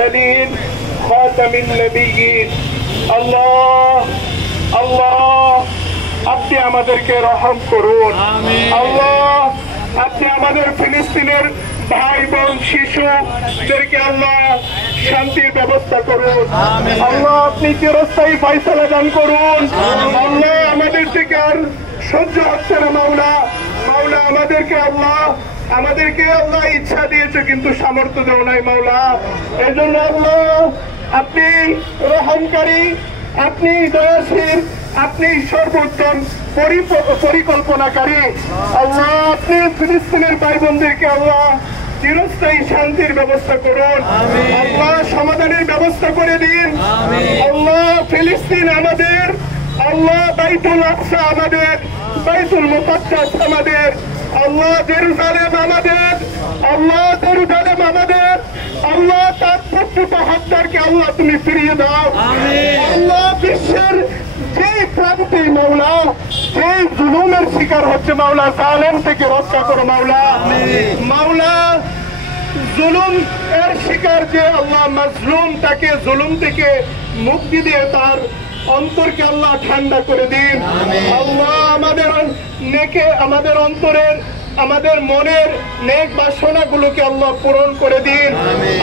المرسلين خاتم النبيين আল্লাহ আল্লাহ আপনি আমাদেরকে রহম করুন আল্লাহ আপনি আমাদের ফিলিস্তিনের ভাই বোন শিশুদেরকে আল্লাহ শান্তির ব্যবস্থা করুন আল্লাহ আপনি চিরস্থায়ী ফয়সালা দান করুন আল্লাহ আমাদের থেকে আর সহ্য হচ্ছে না মাওলা মাওলা আমাদেরকে আল্লাহ ইচ্ছা দিয়েছে কিন্তু সামর্থ্য দেও নাই মাওলা এজন্য আল্লাহ আপনি রহমকারী আপনি দয়াশীল আপনি সর্বোত্তম পরিকল্পনাকারী আল্লাহ আপনি ফিলিস্তিনের ভাই বোনদেরকে আল্লাহ চিরস্থায়ী শান্তির ব্যবস্থা করুন আল্লাহ সমাধানের ব্যবস্থা করে দিন আল্লাহ ফিলিস্তিন আমাদের আল্লাহ বাইতুল আকসা আমাদের বাইতুল মুকাদ্দাস আমাদের আল্লাহ জেরুজালেম আমাদের আল্লাহ তার প্রত্যেকটা হকদারকে আল্লাহ তুমি ফিরিয়ে দাও আল্লাহ বিশ্বের যে প্রান্তে মাওলা যে জুলুমের শিকার হচ্ছে মাওলা জালেম থেকে রক্ষা করো মাওলা জুলুম এর শিকার যে আল্লাহ মাজলুম তাকে জুলুম থেকে মুক্তি দিয়ে তার অন্তরকে আল্লাহ ঠান্ডা করে দিন আল্লাহ আমাদের অন্তরের আমাদের মনের নেক বাসনাগুলোকে আল্লাহ পূরণ করে দিন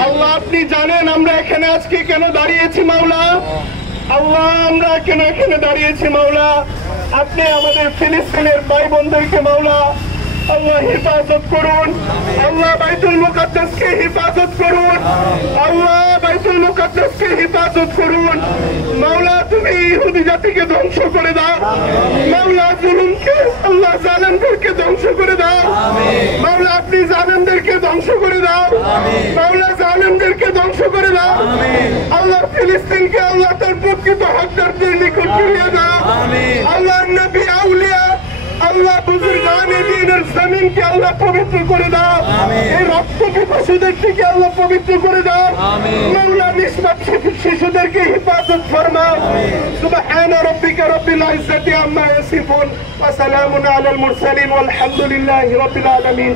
আল্লাহ আপনি জানেন আমরা এখানে আজকে কেন দাঁড়িয়েছি মাওলা আল্লাহ আমরা কেন এখানে দাঁড়িয়েছি মাওলা আপনি আমাদের ফিলিস্তিনের ভাই বোনদেরকে মাওলা আল্লাহ হেফাজত করুন আল্লাহ বাইতুল মুকাদ্দাসকে হেফাজত করুন মাওলা তুমি ইহুদি জাতিকে ধ্বংস করে দাও মাওলা জুলুমকে আল্লাহ জালেমদেরকে ধ্বংস করে দাও মাওলা আপনি জালেমদেরকে ধ্বংস করে দাও আল্লাহ ফিলিস্তিনকে আল্লাহ তার প্রকৃত হকদারদের নিকট ফিরিয়ে দাও আল্লাহ নবী আউলিয়া আল্লাহ বুজুর্গানে দ্বীনের জমিনকে আল্লাহ পবিত্র করে দাও এই রক্ত পিপাসুদের থেকে আল্লাহ পবিত্র করে দাও মাওলা নিষ্পাপ শিশুদেরকে হেফাজত ফরমাও সুবহান রাব্বিকা রাব্বিল ইজ্জাতি আম্মা ইয়াসিফুন ওয়া সালামুন আলাল মুরসালিন ওয়ালহামদুলিল্লাহি রাব্বিল আলামিন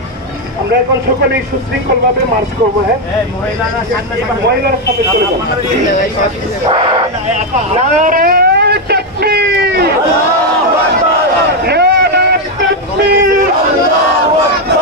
আমরা এখন সকলেই সুশৃঙ্খলভাবে মার্চ করব হ্যাঁ মহিলারা সামনে চলে যান নারে তাকবীর আল্লাহু আকবার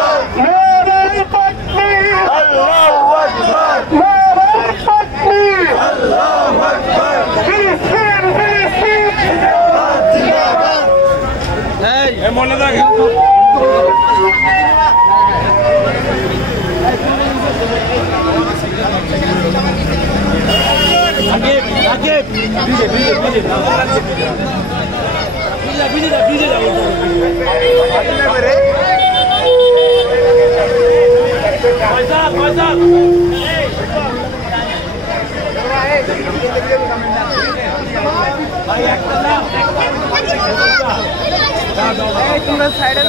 তোমরা সাইডে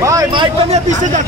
भाई माइक पे पीछे जा